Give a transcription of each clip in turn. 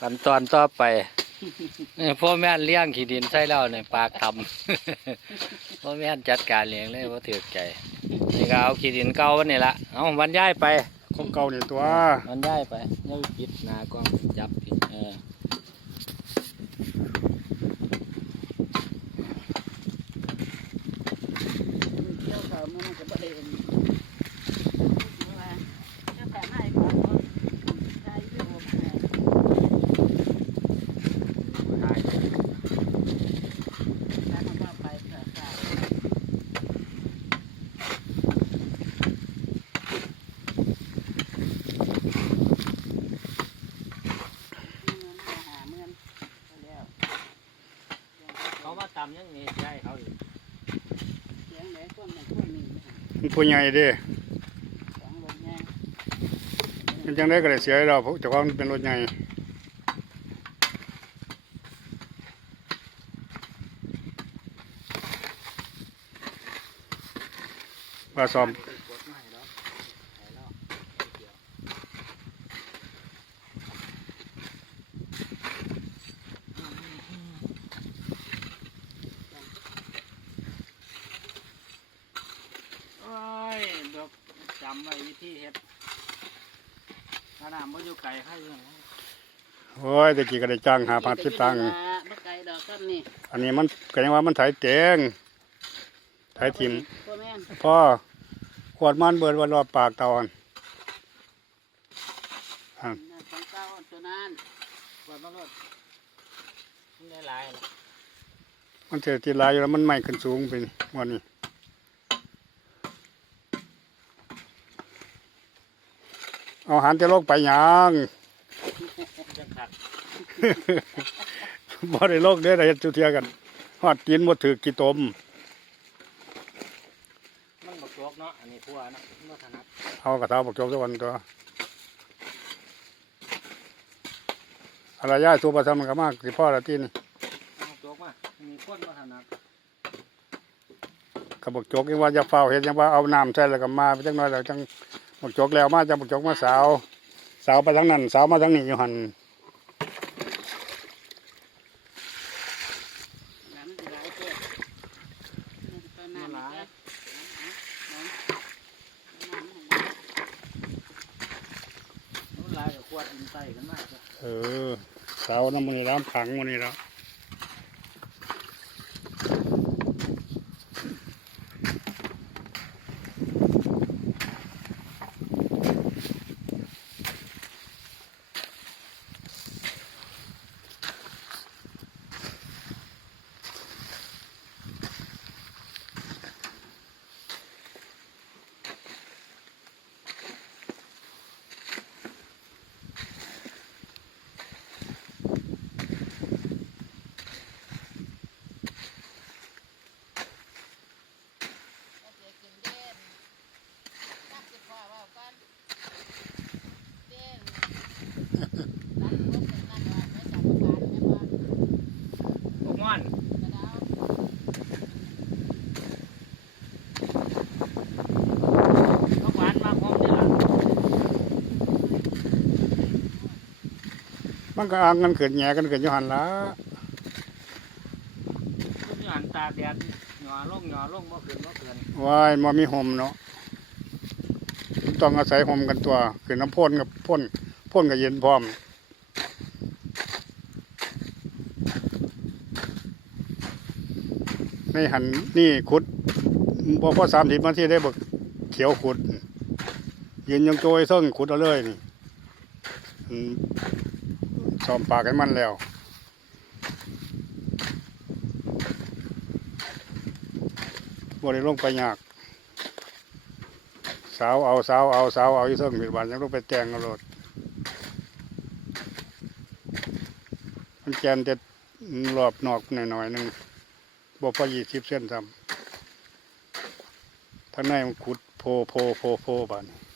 ขั้นตอนต่อไปนี่พ่อแม่นเลี้ยงขี้ดินใส่แล้วในปากทำพ่อแม่นจัดการเลี้ยงเลยว่าถือใจนี่ก็เอาขี้ดินเก่าวันนี่ละเอาบรรยายไปของเก่านี่ตัวบรรยายไปอย่าไปปิดหน้ากล้องจับผิดเออ เกี่ยวเขามันก็บ่ได้เห็นว่าเจ้าแต่ให้ก่อนเนาะใช้เรื่องของมันเนี่ยแล้วมันก็ไปเถอะค่ะเงินก็หาเงินไปแล้ว เขามาตำยังนี่ใช่เขาอีก เสียงไหนคนไหนคนนี้นะ มัน ผู้ใหญ่เด้มันจังได้ก็ได้เสียเราเพราะเจ้าของมันเป็นรถใหญ่ว่าซ้อม โอ้ยเดี๋ยวจำไว้วิธีเฮ็ดถ้าน้ำมันอยู่ไกลให้ยัง โอ้ย ตะกี้ก็ได้จ้างหาพันสิบตังค์บ่ไกลดอกซ้ำนี่อันนี้มันก็ยังว่ามันไถเตงไถทิมพ่อแม่นพ่อขวดมันเบิดวันรอบปากตอนนั่นของเก่าตัวนั้นปวดมาโลดมันได้หลายละมันเจอทีลายอยู่แล้วมันไหม้ขึ้นสูงไปนี่วันนี้เอาหันแต่โลกไปยัง บ่ได้โลกเด้อได้เฮ็ดจุเทียกันฮอดกินบ่ถือกี่ตม มันบกจกเนาะ อันนี้พัวเนาะมันบ่ถนัดเอากระเท้าบักจบสักวันตัวอะไรย่ายตัวประทำมันก็มากสิพ่อละที่นี่เอาจกมามีคนบ่ถนัดกระบอกจกยังว่าจะเฝ้าเห็นยังว่าเอาน้ำใส่แล้วก็มาไปจังน้อยแล้วจังบักจกแล้วมาจังบักจกมาสาว สาวไปทางนั้น สาวมาทางนี้อยู่หัน หลังสิหลายเด้อนี่ตัวนั้นนี่เด้อน้ำน้ำ มันหลายกับขวดอินไตกันมากจ้ะ เออสาวน้ำมันนี่น้ำ ขังวันนี้แล้ว พวกม่อนน้องหวานมาพร้อมนี่ล่ะ มันก็อ้างกันเกิดแหย่กันเกิดอยู่หันละทุกอย่างตาแดดหย่อลงหย่อลงบ่ขึ้นบ่เกินวายมามีห่มเนาะต้องอาศัยห่มกันตัวคือน้ำพ่นกับพ่นพ่นกับเย็นพร้อมในหันนี่ขุดพอพอสามสิบนาทีได้บักเขียวขุดยืนยังโจยเซิ่งขุดเอาเลยนี่อืม ซ้อมปากให้มันแล้วบ่ได้ลงไปยาก สาวเอาสาวเอาสาวเอาอยู่เซิ่งมีบ้านยังต้องไปแจงเอาโลดมันแกนจะรอบนอกหน่อยๆหนึ่งบ่พอยี่สิบเส้นทำทางในมันขุดโพโพโพโพบานมัน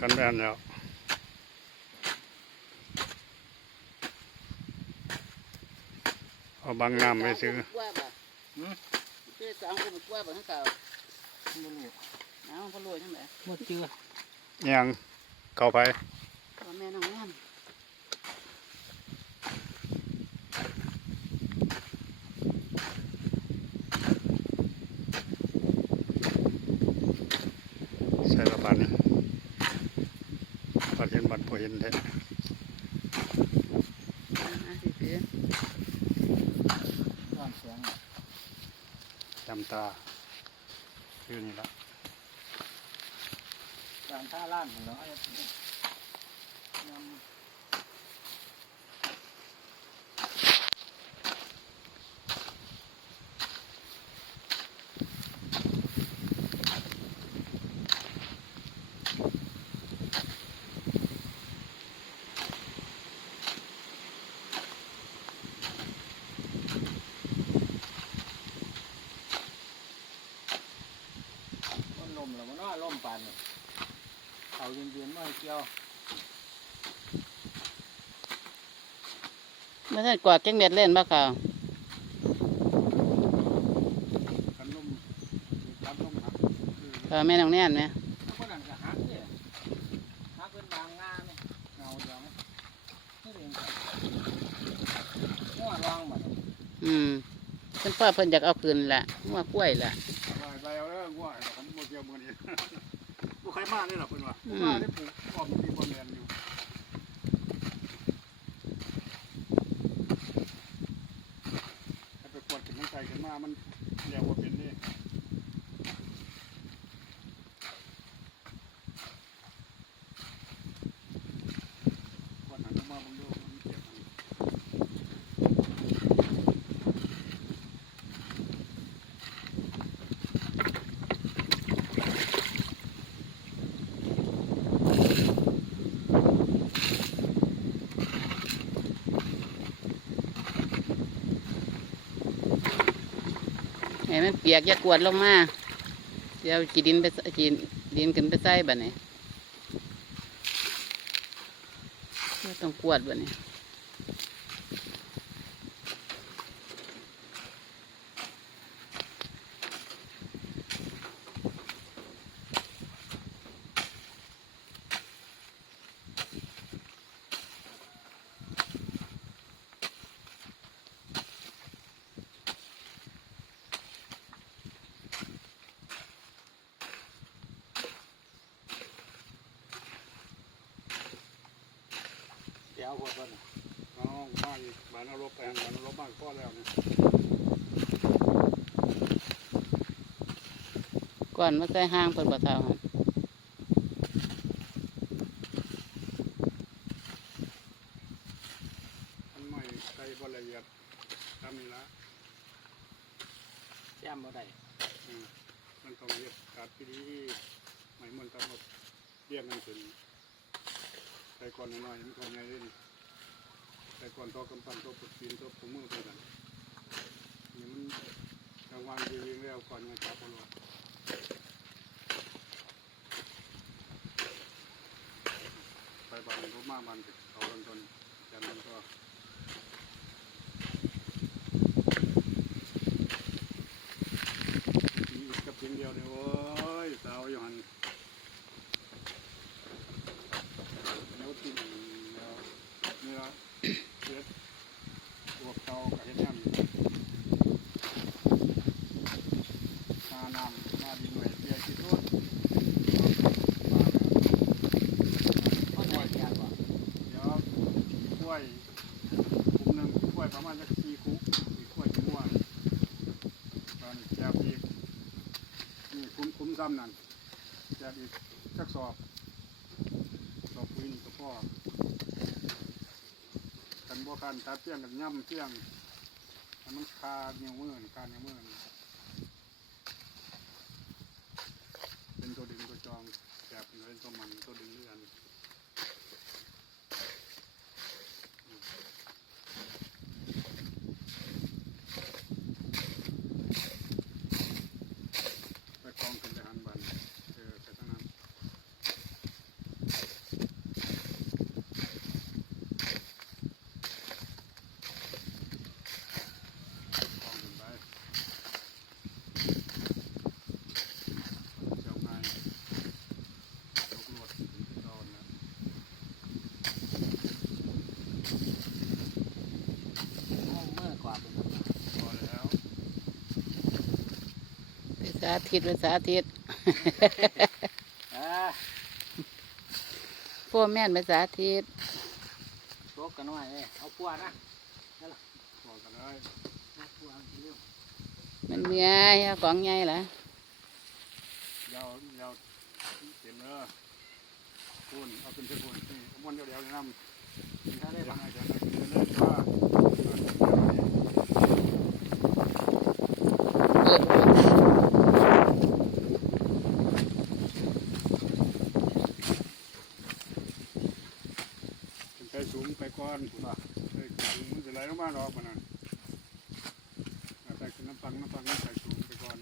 กันแบนแล้วเอาบางน้ำไปซื้อกล้วยบ่คือสองคนกล้วยบ่ทั้งเก่าบ่รู้เอาพะโลยทั้งหลายบ่เจืออิหยังเข้าไป พ่อแม่น้องแม่น ใส่ระบาดนี่บัด เห็นบัดพอเห็นแท้อ่าสิคือร้อนแสงจำตาคือนี่ละการท่าล้านของเราไอ้ยำ มันลมแล้วมันน่าลมปานนี่ เอาเย็นๆมาให้เกี่ยวเมื่อท่านกอดจังเม็ดเล่นบ่เก่ากันลมรับลมหักคือพ่อแม่น้องแน่นไหมแล้วคนนั้นก็หักเนี่ยหักเป็นบางงาเนี่ยเงาเดียวไหมนี่เองครับหัวรองมาเนี่ยอืมเพิ่นพ่อเพิ่นอยากเอาคืนละหัวกล้วยละไปไปเอาแล้วง่วงขันโมเกียวมือนี้ บุใครมากนี่หรอเพิ่นว่าอืมามได้ปลูกพร้อมมีความแมนอยู่ให้ไปกวดขึ้นมันใส่ขึ้นมามันเรียกว่าเป็นนี่กวดหันออกมาเบางดูมันเจ็บมัน ให้ มันเปียกอย่ากวดลงมาเดี๋ยวจีดินไปจีดินขึ้นไปใส่บัดนี้ต้องกวดบัดนี้ เดี๋ยวพวกคนเองบ้าอีกบ้านเอารบไปลงบ้านเอารบบ้านพ่อแล้วนี่ก่อนมาใส่ห้างเพิ่นบ่เท่าหั่นไม่ใส่บ่ละเอียดทำนี่ละ แย้มบ่ได้ อืมมันต้องเรียกการพิธีไม่เหมือนกับเราเรียกกันขึ้นใส่ก่อนน้อยๆมันทำไงเล่นใส่ก่อนตัวกำปั้นตัวปุดปีนตัวผงมือไปกันนี่มันกลางวัน จริงๆแล้วก่อนมันจับเอาลไปบ้านรู้มากบันเอาต้นต้นจำมันก็ มีอีกกับเพียงเดียวเลยโอ้ยสาวอยู่หันเนื้อติ่นเนื้อเนื้อเลือดพวกเตากับเห็ดน้ำมาน้ำมาดีหน่วยเตี้ยที่สุดมาแล้ว คนไหนแก่บ่ เดี๋ยวกล้วยคุมหนึ่งกล้วย ประมาณจะสี่คุกอีกกล้วยชิ้นว่าตอนนี้แจบอีกนี่คุ้มคุ้มซ้ำนั่นแจบอีกสักสอบสอบปุ๋ยนี่ก็พอกันบ่กันตัดเตี้ยงกันย่ำเตี้ยงมันคาเหนียวมือนคาเนียวมือนี่เป็นตัวดึงตัวจองแจบเป็นตัวมันตัวดึงเรื่อน สาธิตภาษาธิตอ่าพ่อแม่นภาษาธิตโชกกันหน่อยเอ้ยเอาปัวนะบอกกันเลยเอาปัวเร็วมันเมียเอาของใหญ่ล่ะยาวยาวเต็มเลยคุณเอาเป็นเส้นคุณนี่เอามันเดียวๆนี่นำถ้าได้เดี๋ยวปะให้เดี๋ยวให้เดี๋ยวเลยว่า เปิด เป็นไปสูงไปก่อนว่าไปสูงมันจะไหลลงมาหรอกมันน่ะเอาใส่ขึ้นน้ำปังน้ำปังน้ำใส่สูงไปก่อน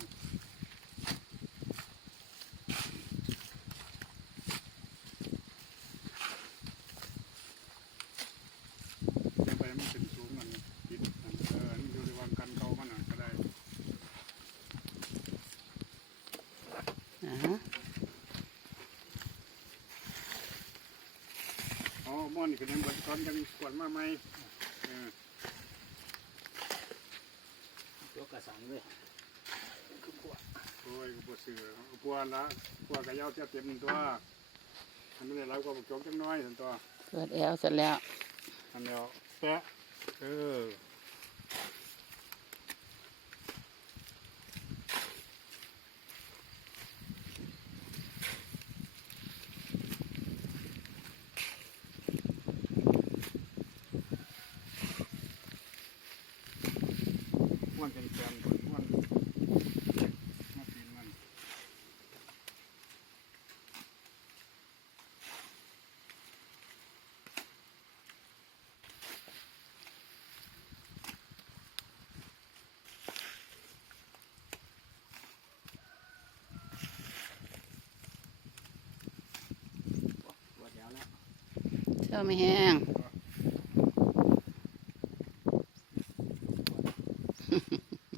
เป็นไปมันเป็นสูงมันปิดมันเออนี่ดูในวันกันเก่ามันน่ะก็ได้ อ่าฮะ อ๋อ ม่อนนี่ก็ยังบดก้อนกันกวนมาไหมเออโชกกระสังเลยคือปัวโอ้ยก็ปวดเสือปวดละปวดกระยาวเทียบเต็มตัวอันนี้เราก็บอกโจกจังน้อยสันตัวเปิดแอลเสร็จแล้วอันเดียวแปะเออ ม้วนเป็นแกนคนม้วนมาปีนมัน ปัวเดี๋ยวแล้ว เจ้าไม่แห้ง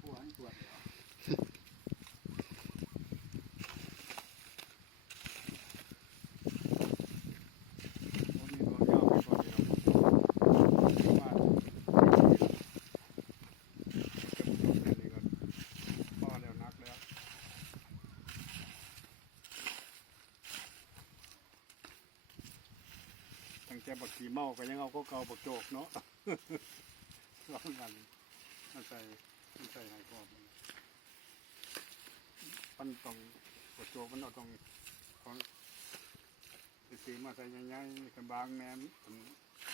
ปัวนี่ปัวเดี๋ยว ตัวนี้ตัวยาวไปตัวเดียวมาพอแล้วนักแล้วตั้งแต่ บักขี่เมาก็ยังเอาก็เกาบักโจกเนาะร้องกันมาใส่มาใส่ให้พ่อมันมันต้องบักโจกมันเอาต้องของไปซื้อมาใส่ใหญ่ๆกับบางแหนม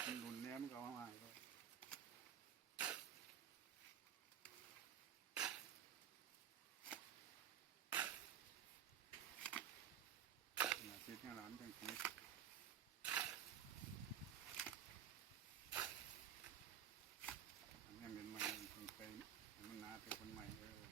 มันหนุนแหนมก็เอามาให้ก็น่าคิดงานหลานจังคิด อันนี้เป็นมันเป็นไปมันนาเป็นคนใหม่เออ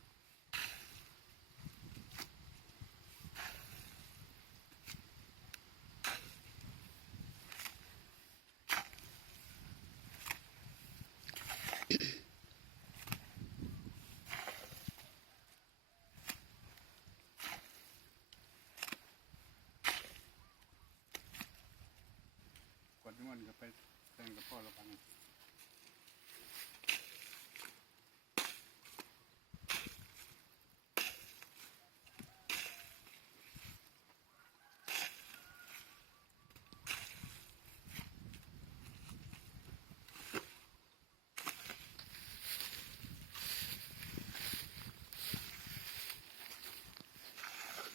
กดนวลก็ไปแต่งกับพ่อเราไป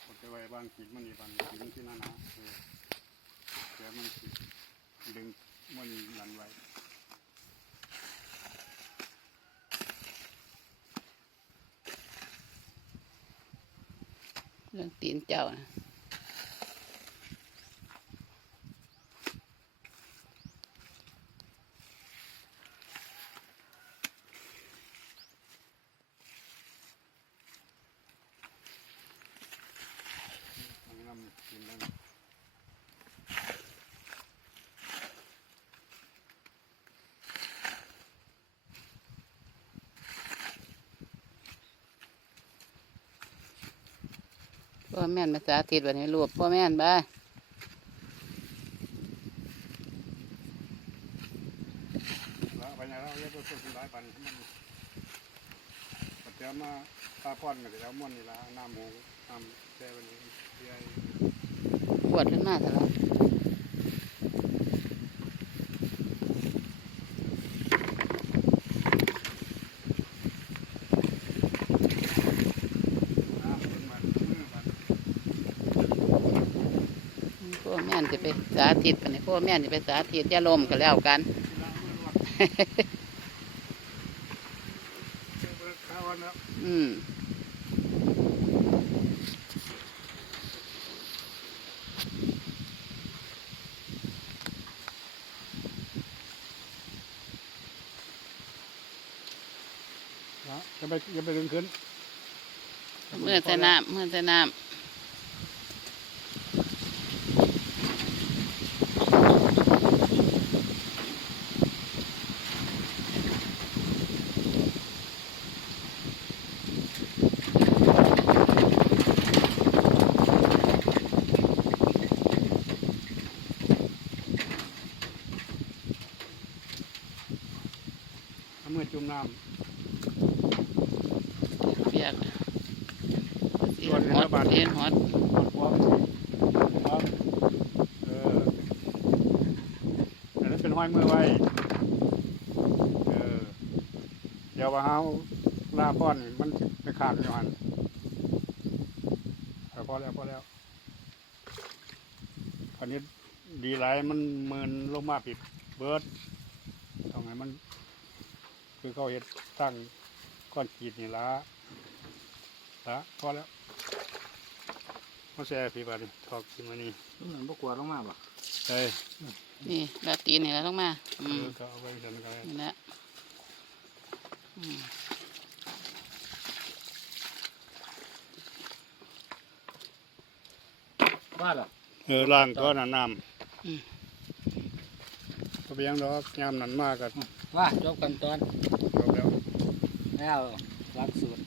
กดไปไว้บางขีดมันนี่บางขีดมันที่น้าหนาเดี๋ยวมันสิน ดึงมันหลันไว้เรื่องตีนเจ้านะมันน้ำกินแล้ว พ่อแม่นภาษาธิตวันนี้รวบพ่อแม่นบ้าแล้วไปไหนแล้วเรียกว่าตัวสุดท้ายปันมันเดี๋ยวมาตาพ่อนกันเดี๋ยวม่วนนี่ละน้ำหมูน้ำแช่วันนี้ปวดขึ้นมาซะแล้ว น้ำมันมันมือมัน พวกแม่นจะ ไปสาธิตกันนี่พวกแม่นจะไปสาธิตอย่าลมก็แล้วกันละมือวัดเจ้าเบิกข้าวแล้วอืมนะจะไปจะไปดึงขึ้นเมื่อใส่น้ำเมื่อใส่น้ำ เอามือจุ่มน้เปียกเสียนหดเสียนหดำหัวมันหัวมันเออแต่นั้นเป็นห้อยมือไว้เออเดี๋ยวว่าเฮาลาป้อนนี่มันสิไปขาดอยู่หันเออพอแล้วพอแล้วอันนี้ดีหลายมันเมินลงมาปิดเบิดทำไงมัน คือเขาเห็ดตั้งก้อนขีดนี่ละละพอแล้วมาแช่พี่บาดนี่ถอกขึ้นมานี่มันเหมือนพวกกลัวลงมาบ่เอ้ยนี่ลาตีนนี่แล้วลงมาอืเอมอก็เอาไปกันก็ได้นี่แหละอืมว่าเหรอเออล้างตัวน้ำน้ำก็ไปยังดอกยามนั้นมากกัน ว่าจบกันตอนจบแล้วแล้วหลักสูตร